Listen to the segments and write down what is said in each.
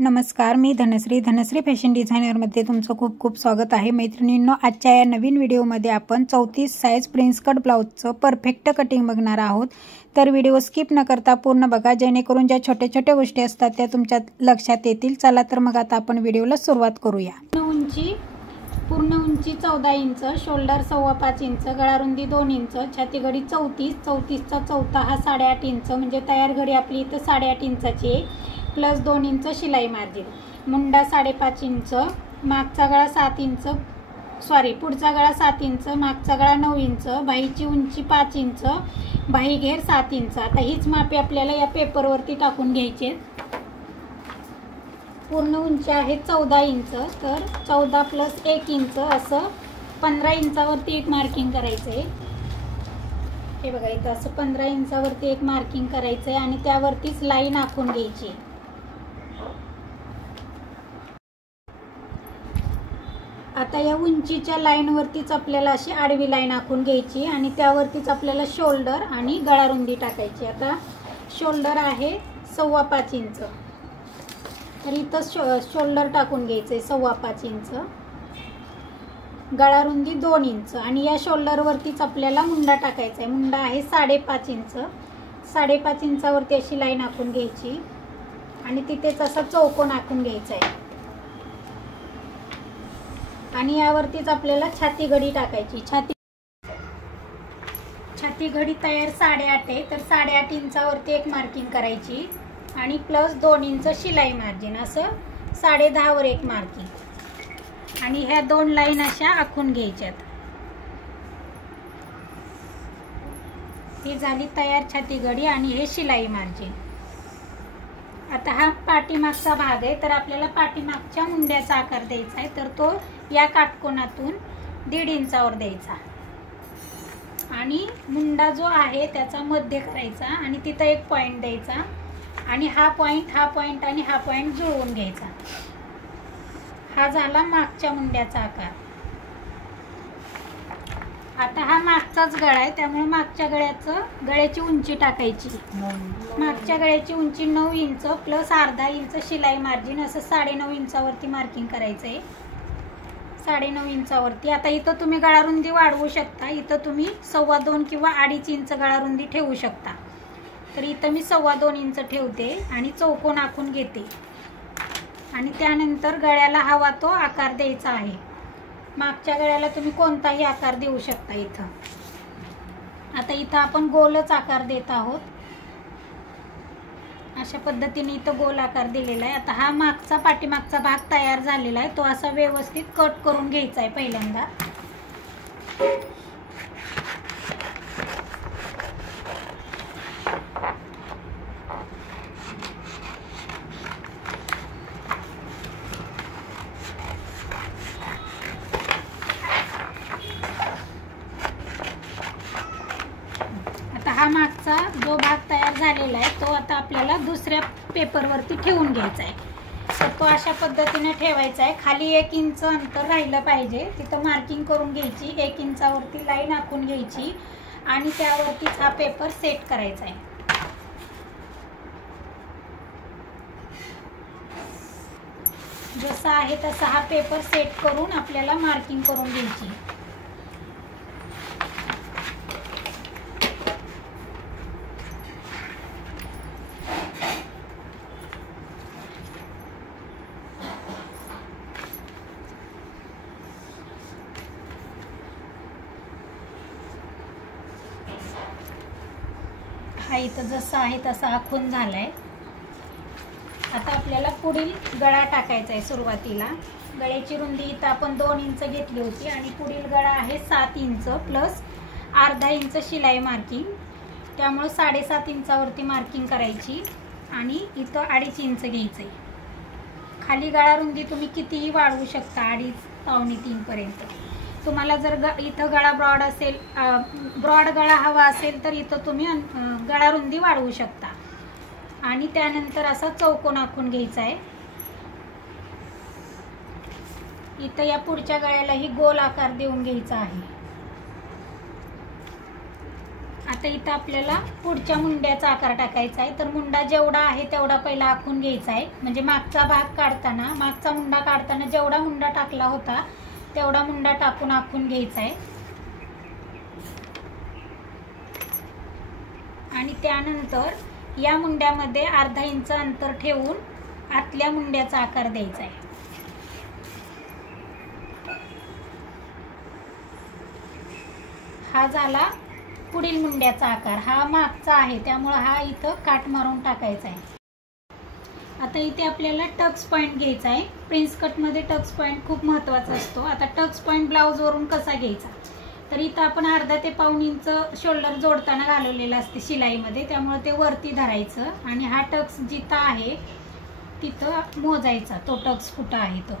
नमस्कार, मी धनश्री फॅशन डिझायनरमध्ये तुमचं खूप खूप स्वागत आहे. मैत्रिणींनो, आजच्या या नवीन व्हिडिओमध्ये आपण 34 साइज प्रिन्स कट ब्लाउजचं परफेक्ट कटिंग बघणार आहोत. तर व्हिडिओ स्किप न करता पूर्ण बघा, जेणेकरून ज्या छोट्या छोट्या गोष्टी असतात त्या तुमच्या लक्षात येतील. चला तर मग आता आपण व्हिडिओला सुरुवात करूया. पूर्ण उंची 14 इंच, शोल्डर 5.25 इंच, गळारुंदी 2 इंच, छाती घडी 34चा चौथा हा 8.5 इंच, म्हणजे तयार घडी आपली इथं 8.5 इंचाची आहे, प्लस 2 इंच शिलाई मार्जिन. मुंडा 5.5 इंच, मागचा गळा 7 इंच, पुढचा गळा 7 इंच, मागचा गळा 9 इंच, बाहीची उंची 5 इंच, बाही घेर 7 इंच. आता हीच मापे आपल्याला या पेपरवरती टाकून घ्यायची. पूर्ण उंची आहे 14 इंच, तर 14 प्लस 1 इंच असं 15 इंचावरती एक मार्किंग करायचं आहे. हे बघा, इथं असं 15 इंचावरती एक मार्किंग करायचं आहे आणि त्यावरतीच लाईन आखून घ्यायची. आता या उंचीच्या लाईनवरतीच आपल्याला अशी आडवी लाईन आखून घ्यायची आणि त्यावरतीच आपल्याला शोल्डर आणि गळारुंदी टाकायची. आता शोल्डर आहे 5.25 इंच, तर इथं शोल्डर टाकून घ्यायचं 5.25 इंच, गळारुंदी 2 इंच आणि या शोल्डरवरतीच आपल्याला मुंडा टाकायचा आहे. मुंडा आहे 5.5 इंच, 5.5 इंचावरती अशी लाईन आखून घ्यायची आणि तिथेच असा चौकोन आखून घ्यायचा आहे आणि यावरतीच आपल्याला छाती घडी टाकायची. छाती घडी तयार 8.5 आहे, तर 8.5 इंचावरती एक मार्किंग करायची आणि प्लस 2 इंच शिलाई मार्जिन, असं 10.5 वर एक मार्किंग आणि ह्या 2 लाईन अशा आखून घ्यायच्यात. ही झाली तयार छाती घडी आणि हे शिलाई मार्जिन. आता हा पाठीमागचा भाग आहे, तर आपल्याला पाठीमागच्या मुंड्याचा आकार द्यायचा आहे, तर तो या काटकोनातून 1.5 इंचावर द्यायचा आणि मुंडा जो आहे त्याचा मध्य करायचा आणि तिथं एक पॉइंट द्यायचा आणि हा पॉइंट आणि हा पॉइंट जुळवून घ्यायचा. हा झाला मागच्या मुंड्याचा आकार. आता हा मागचाच गळा आहे, त्यामुळे मागच्या गळ्याची उंची टाकायची. मागच्या गळ्याची उंची 9 इंच प्लस अर्धा इंच शिलाई मार्जिन, असं 9.5 इंचावरती मार्किंग करायचं आहे. 9.5 इंचावरती. आता इथं तुम्ही गळारुंदी वाढवू शकता, इथं तुम्ही 2.25 किंवा 2.5 इंच गळारुंदी ठेवू शकता. तर इथं मी 2.25 इंच ठेवते आणि चौकोन आखून घेते आणि त्यानंतर गळ्याला हवा तो आकार द्यायचा आहे. मागच्या गळ्याला तुम्ही कोणताही आकार देऊ शकता. आता इथं आपण गोलच आकार देत आहोत. अशा पद्धतीने इथं गोल आकार दिलेला आहे. आता हा पाठीमागचा भाग तयार झालेला आहे, तो असा व्यवस्थित कट करून घ्यायचा आहे पहिल्यांदा. हा मागचा जो भाग तयार झालेला आहे तो आता आपल्याला दुसऱ्या पेपरवरती ठेवून घ्यायचा आहे. तर तो अशा पद्धतीने ठेवायचा आहे. खाली 1 इंच अंतर राहिलं पाहिजे, तिथं मार्किंग करून घ्यायची. 1 इंचावरती लाईन आखून घ्यायची आणि त्यावरतीच हा पेपर सेट करायचा आहे. जसा आहे तसा हा पेपर सेट करून आपल्याला मार्किंग करून घ्यायची. हा इथं जसा आहे तसा आखून झालाय. आता आपल्याला पुढील गळा टाकायचा आहे. सुरुवातीला गळ्याची रुंदी इथं आपण 2 इंच घेतली होती आणि पुढील गळा आहे 7 इंच प्लस अर्धा इंच शिलाई मार्किंग, त्यामुळे 7.5 इंचावरती मार्किंग करायची आणि इथं 2.5 इंच घ्यायचं. खाली गळा रुंदी तुम्ही कितीही वाढवू शकता, 2.5 पावणे 3 पर्यंत. तुम्हाला जर इथं गळा ब्रॉड असेल, ब्रॉड गळा हवा असेल तर इथं तुम्ही गळा रुंदी वाढवू शकता आणि त्यानंतर असा चौकोन आखून घ्यायचा आहे. इथं या पुढच्या गळ्यालाही गोल आकार देऊन घ्यायचा आहे. आता इथं आपल्याला पुढच्या मुंड्याचा आकार टाकायचा आहे. तर मुंडा जेवढा आहे तेवढा पहिला आखून घ्यायचा आहे. म्हणजे मागचा भाग काढताना, मागचा मुंडा काढताना जेवढा मुंडा टाकला होता तेवढा मुंडा टाकून आखून घ्यायचा आहे. आणि त्यानंतर या मुंड्यामध्ये अर्धा इंच अंतर ठेवून आतल्या मुंड्याचा आकार द्यायचा आहे. हा झाला पुढील मुंड्याचा आकार. हा मागचा आहे त्यामुळे हा इथं काट मारून टाकायचा आहे. आता इथे आपल्याला टक्स पॉइंट घ्यायचा आहे. प्रिन्स कटमध्ये टक्स पॉइंट खूप महत्त्वाचा असतो. आता टक्स पॉइंट ब्लाऊजवरून कसा घ्यायचा, तर इथं आपण अर्धा ते पाऊण इंच शोल्डर जोडताना घालवलेलं असते शिलाईमध्ये, त्यामुळे ते वरती धरायचं आणि हा टक्स जिथं आहे तिथं मोजायचा. तो टक्स कुठं आहे तो,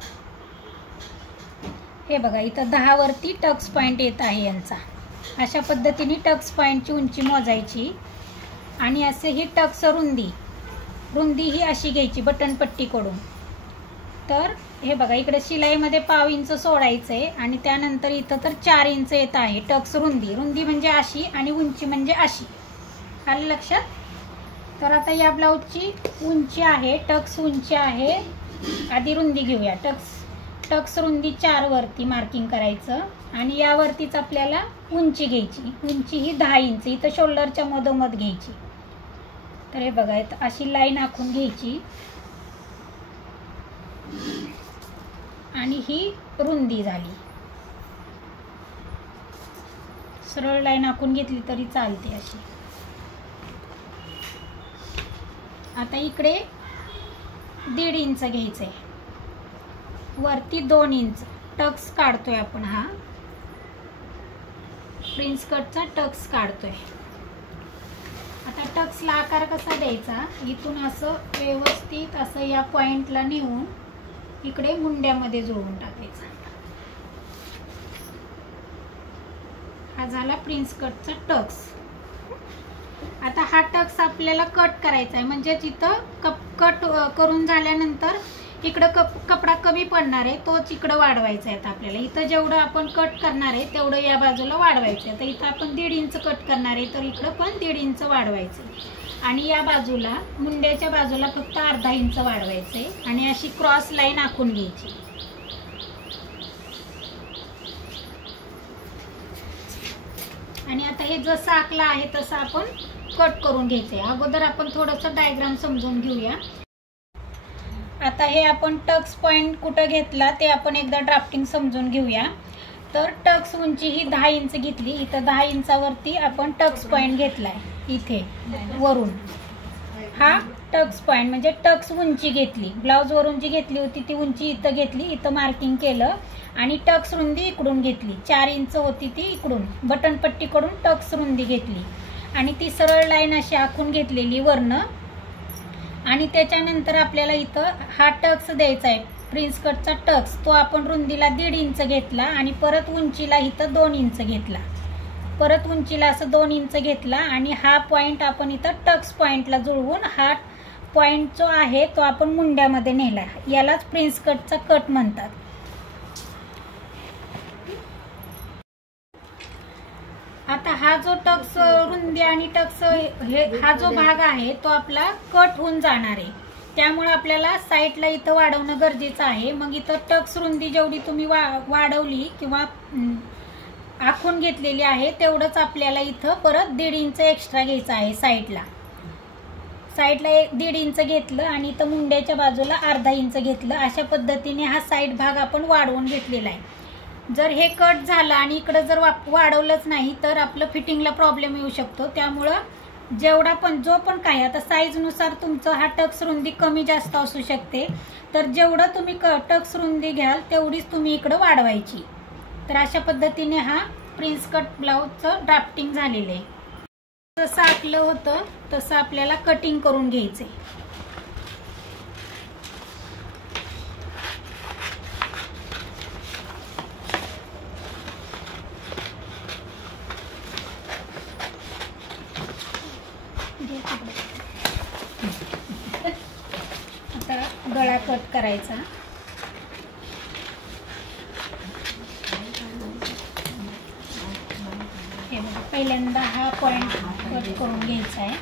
हे बघा इथं 10 वरती टक्स पॉइंट येत आहे यांचा. अशा पद्धतीने टक्स पॉइंटची उंची मोजायची आणि असे ही टक्स रुंदी ही अशी घ्यायची बटनपट्टीकडून. तर हे बघा इकडे शिलाईमध्ये पाव इंच सोडायचं आहे आणि त्यानंतर इथं तर 4 इंच येत आहे टक्स रुंदी म्हणजे अशी आणि उंची म्हणजे अशी. आलं लक्षात? तर आता या ब्लाऊजची उंची आहे, टक्स उंची आहे, आधी रुंदी घेऊया. टक्स रुंदी 4 वरती मार्किंग करायचं आणि यावरतीच आपल्याला उंची घ्यायची. उंची ही 10 इंच इथं शोल्डरच्या मधोमध घ्यायची. तर हे बघा इथं अशी लाईन आखून घ्यायची आणि ही रुंदी झाली. सरळ लाईन आखून घेतली तरी चालते अशी. आता इकडे 1.5 इंच घ्यायचंय, वरती 2 इंच टक्स काढतोय आपण. हा प्रिन्स कटचा टक्स काढतोय. आता टक्सला आकार कसा द्यायचा, इथून असं व्यवस्थित असं या पॉइंटला नेऊन इकडे मुंड्यामध्ये जुळवून टाकायचा. हा झाला प्रिन्स कटचा टक्स. आता हा टक्स आपल्याला कट करायचा आहे, म्हणजे इथं कट करून झाल्यानंतर इकडं कपडा कमी पडणार आहे तोच इकडं वाढवायचा आहे. आता आपल्याला इथं जेवढं आपण कट करणार आहे तेवढं या बाजूला वाढवायचं आहे. तर इथं आपण 1.5 इंच कट करणार आहे तर इकडं पण 1.5 इंच वाढवायचं आणि या बाजूला मुंड्याच्या बाजूला फक्त अर्धा इंच वाढवायचे आणि अशी क्रॉस लाईन आखून घ्यायची. आणि आता हे जसं आखलं आहे तसं आपण कट करून घ्यायचंय. अगोदर आपण थोडंसं डायग्राम समजून घेऊया. आता हे आपण टक्स पॉइंट कुठं घेतला ते आपण एकदा ड्राफ्टिंग समजून घेऊया. तर टक्स उंची ही 10 इंच घेतली. इथं 10 इंचावरती आपण टक्स पॉइंट घेतलाय इथे वरून. हा टक्स पॉइंट म्हणजे टक्स उंची घेतली. ब्लाउज वरून जी घेतली होती ती उंची इथं घेतली, इथं मार्किंग केलं आणि टक्स रुंदी इकडून घेतली. 4 इंच होती ती इकडून बटनपट्टीकडून टक्स रुंदी घेतली आणि ती सरळ लाईन अशी आखून घेतलेली वरनं. आणि त्याच्यानंतर आपल्याला इथं हा टक्स द्यायचा आहे प्रिन्स कटचा टक्स. तो आपण रुंदीला 1.5 इंच घेतला आणि परत उंचीला इथं 2 इंच घेतला. परत उंचीला असं 2 इंच घेतला आणि हा पॉइंट आपण इथं टक्स पॉइंटला जुळवून हा पॉइंट जो आहे तो आपण मुंड्यामध्ये नेला. यालाच प्रिन्स कटचा कट म्हणतात. आता हा जो टक्स रुंदी आणि टक्स हा जो भाग आहे तो आपला कट होऊन जाणार आहे, त्यामुळे आपल्याला साईडला इथं वाढवणं गरजेचं आहे. मग इथं टक्स रुंदी जेवढी तुम्ही वाढवली किंवा आखून घेतलेली आहे तेवढंच आपल्याला इथं परत 1.5 इंच एक्स्ट्रा घ्यायचं आहे. साईडला 1.5 इंच घेतलं आणि इथं मुंड्याच्या बाजूला अर्धा इंच घेतलं. अशा पद्धतीने हा साईड भाग आपण वाढवून घेतलेला आहे. जर हे कट झालं आणि इकडं जर वाढवलंच नाही तर आपलं फिटिंगला प्रॉब्लेम येऊ शकतो. त्यामुळं जेवढा पण जो पण काय आता साईजनुसार तुमचं हा टक्स रुंदी कमी जास्त असू शकते. तर जेवढं तुम्ही टक्स रुंदी घ्याल तेवढीच तुम्ही इकडं वाढवायची. तर अशा पद्धतीने हा प्रिन्स कट ब्लाऊजचं ड्राफ्टिंग झालेलं आहे. जसं आखलं होतं तसं आपल्याला कटिंग करून घ्यायचं आहे. आता गळा कट करायचा. पहिल्यांदा हा पॉइंट कट करून घ्यायचा आहे।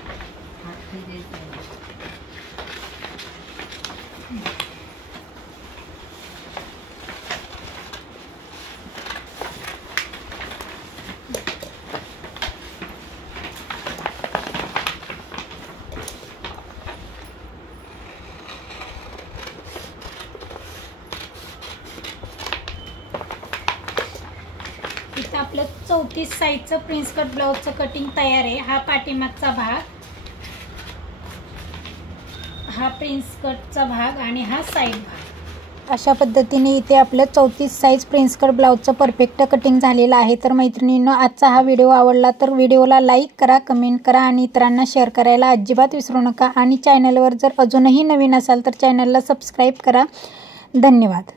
इथं आपलं 34 साईजचं प्रिन्स कट ब्लाउजचं कटिंग तयार आहे। हा पाठीमागचा भाग, हा प्रिन्स कटचा भाग आणि हा साईड भाग। अशा पद्धतीने इथे आपलं 34 साईज प्रिन्स कट ब्लाउजचं परफेक्ट कटिंग झालेलं आहे। तर मैत्रिणींनो, आजचा हा व्हिडिओ आवडला तर व्हिडिओला लाईक करा, कमेंट करा आणि इतरांना शेअर करायला अजिबात विसरू नका। आणि चॅनलवर जर अजूनही नवीन असाल तर चॅनलला सबस्क्राईब करा। धन्यवाद।